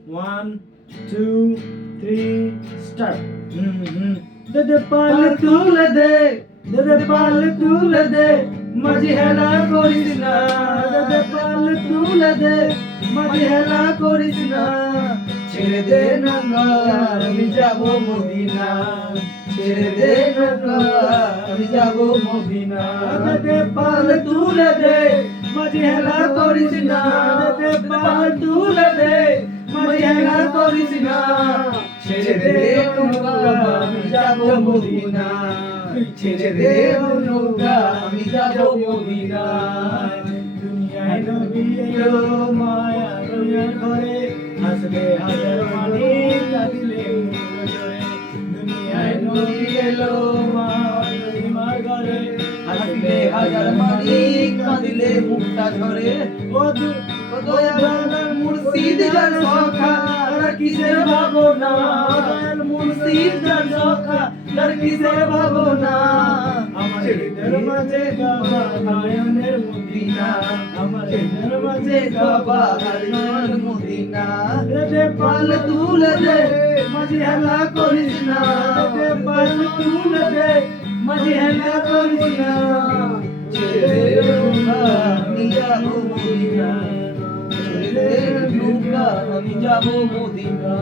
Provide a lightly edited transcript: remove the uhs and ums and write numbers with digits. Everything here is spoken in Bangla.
1 2 3 স্টার্ট দে পাল তুলে দে পাল তুলে দে মাঝি হেলা করিস না দে পাল তুলে দে মাঝি হেলা করিস না ছেড়ে দে না আমি যাব মদিনা ছেড়ে দে না আমি যাব মদিনা দে পাল তুলে দে মাঝি হেলা করিস না দে পাল তুলে দে মাঝি হেলা করিস না ছেড়ে দে নৌকা আমি যাব মদিনা ছেড়ে দে নৌকা আমি যাব মদিনা দুনিয়ায় নবী এলো মায়া রঙের ঘরে হাসলে হাজার মানি কাঁদিলে মুখ জোরে দুনিয়ায় নবী এলো মায়ার ঘরে হাসলে হাজার মানি কাঁদিলে মুখটা ঝরে ও দয়াল মুর্শিদ যার সখা আর কিসের ভাবনা মুর্শিদ যার সখা আর কিসের ভাবনা আমার হৃদয়ের মাঝে কাবা নয়নের মদিনা আমার হৃদয়ের মাঝে কাবা নয়নের মদিনা রে পাল তুলে দে মাঝি হেলা করিস না রে পাল তুলে দে মাঝি হেলা করিস না ছেড়ে দে আমি যাব মদিনা ছেড়ে দে আমি যাব মদিনা